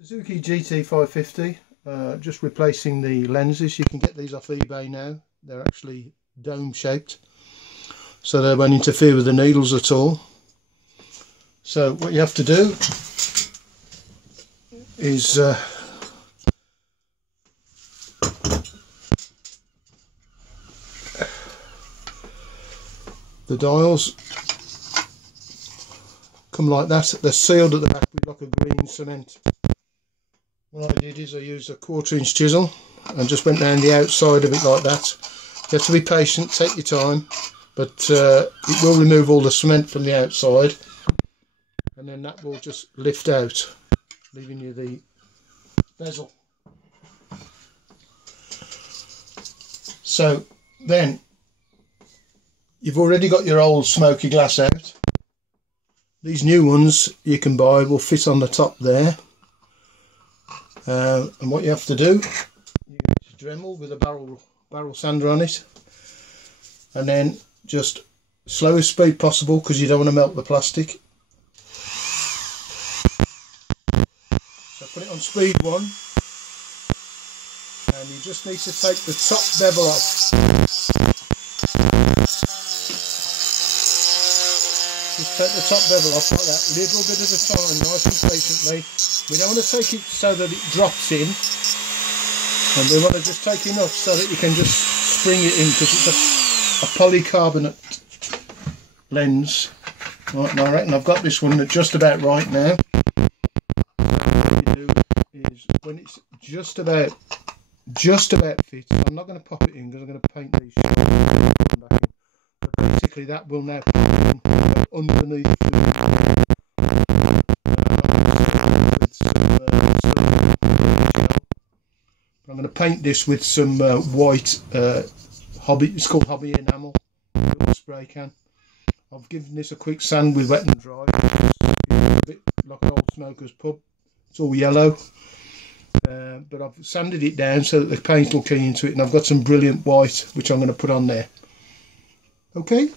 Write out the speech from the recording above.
Suzuki GT550, just replacing the lenses. You can get these off eBay now. They're actually dome shaped, so they won't interfere with the needles at all. So what you have to do is the dials come like that. They're sealed at the back with like a green cement. What I did is I used a 1/4-inch chisel and just went down the outside of it like that. You have to be patient, take your time, but it will remove all the cement from the outside, and then that will just lift out, leaving you the bezel. So then you've already got your old smoky glass out. These new ones you can buy will fit on the top there. And what you have to do, you use Dremel with a barrel sander on it, and then just slowest speed possible because you don't want to melt the plastic. So put it on speed 1, and you just need to take the top bevel off. Just take the top bevel off like that, little bit at a time, nice and patiently. We don't want to take it so that it drops in, and we want to just take enough so that you can just spring it in, because it's a polycarbonate lens. Right, and I reckon I've got this one just about right now. What you do is, when it's just about fit, I'm not going to pop it in because I'm going to paint these back in. But basically that will now pop in underneath the I'm going to paint this with some white hobby. It's called hobby enamel, little spray can. I've given this a quick sand with wet and dry. It's a bit like an old smoker's pub. It's all yellow, but I've sanded it down so that the paint will cling into it, and I've got some brilliant white which I'm going to put on there. Okay.